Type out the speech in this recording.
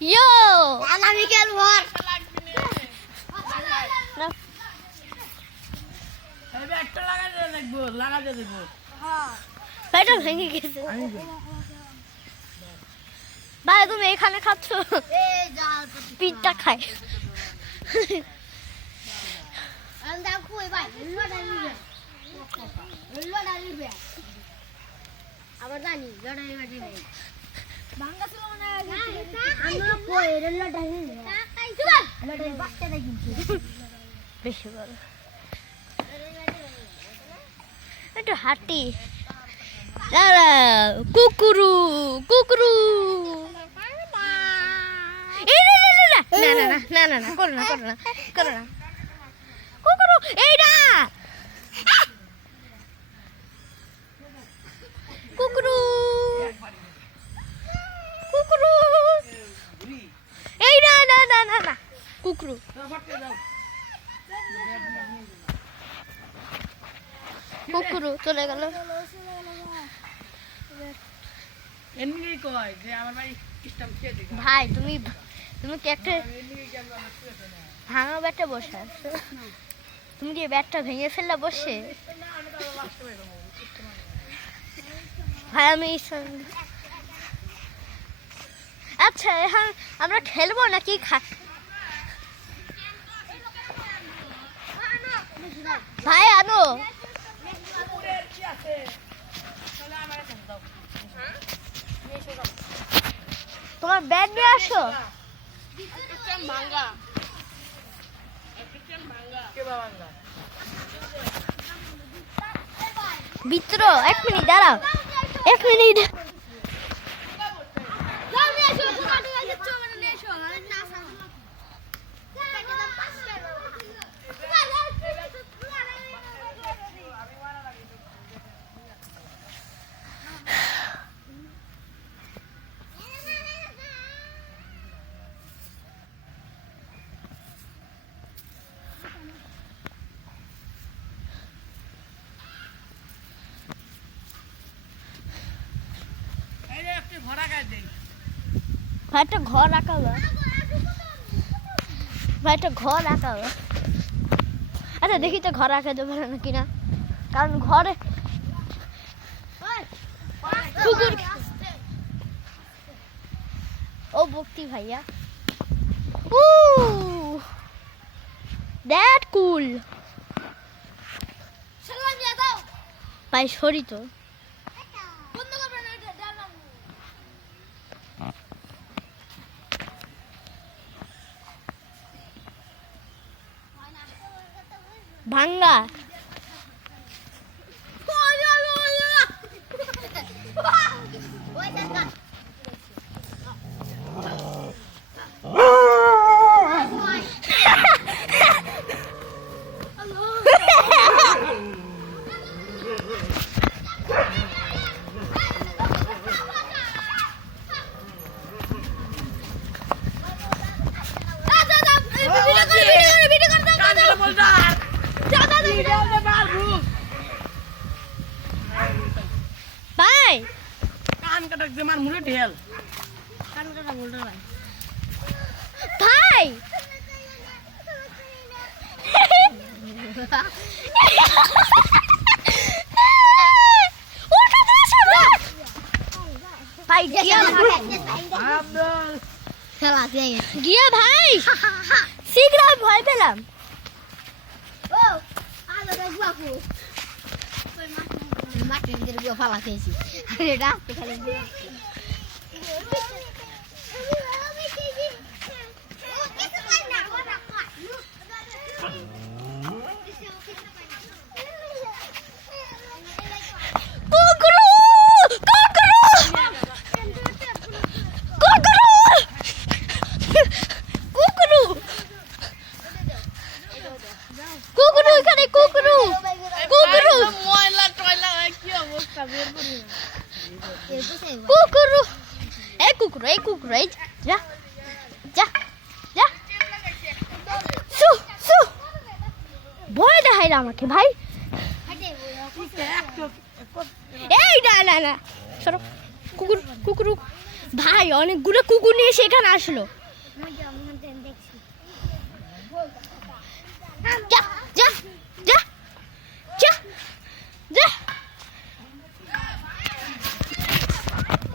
ইয়ো আগামীকাল ভোর একটা লাগাতে দেখবো পেটটা ভেঙে গেছে ভাই তুমি এখানে খাচ্ছ পিঠটা খাই আবার জানি বেশি বড় একটু হাঁটি কুকুরু কুকুরু না না না না না না করো না করো না করো না কুকুরু এইটা কুকুরু কুকুরু এই না না না না না কুকুরু কুকুরু চলে গেল এমনি কয় যে আমার ভাই স্টাম্প খেয়ে দিই ভাই তুমি তুমি কি একটা ভাঙা ব্যাটটা বসে আছো তুমি কি ব্যাটটা ভেঙে ফেললা বসে ভাই আমি আচ্ছা এখন আমরা খেলবো নাকি ভাই আনো তোমার ব্যাট নিয়ে আসো ভিতর 1 মিনিট দাঁড়াও 1 মিনিট ভাইটা ঘর রাখা হবে ভাইটা ঘর রাখা হবে আচ্ছা দেখি তো ঘর রাখা যাবে নাকি না কারণ ঘরে কুকুর ও বক্তি ভাইয়া দ্যাট কুল ভাই সরি তো ভাঙ্গা ভাই কান কাটা যে মার মুলে ঢেল কান কাটা বলটা ভাই ভাই ভাই গিয়া আব্দুল খেলা গিয়া ভাই শীঘ্র ভয় পেলাম ও আলো দেখবো মাটির ভিতরে গিয়ে ফালা খেয়েছি এটা খালি কুকুরু এই কুকুরু এই যা যা যা সু সু ভয় দেখাই আমাকে ভাই এই না না না সরো কুকুরু কুকুরু ভাই অনেকগুলো কুকুর নিয়ে সেখানে আসলো। দেখছি চাপ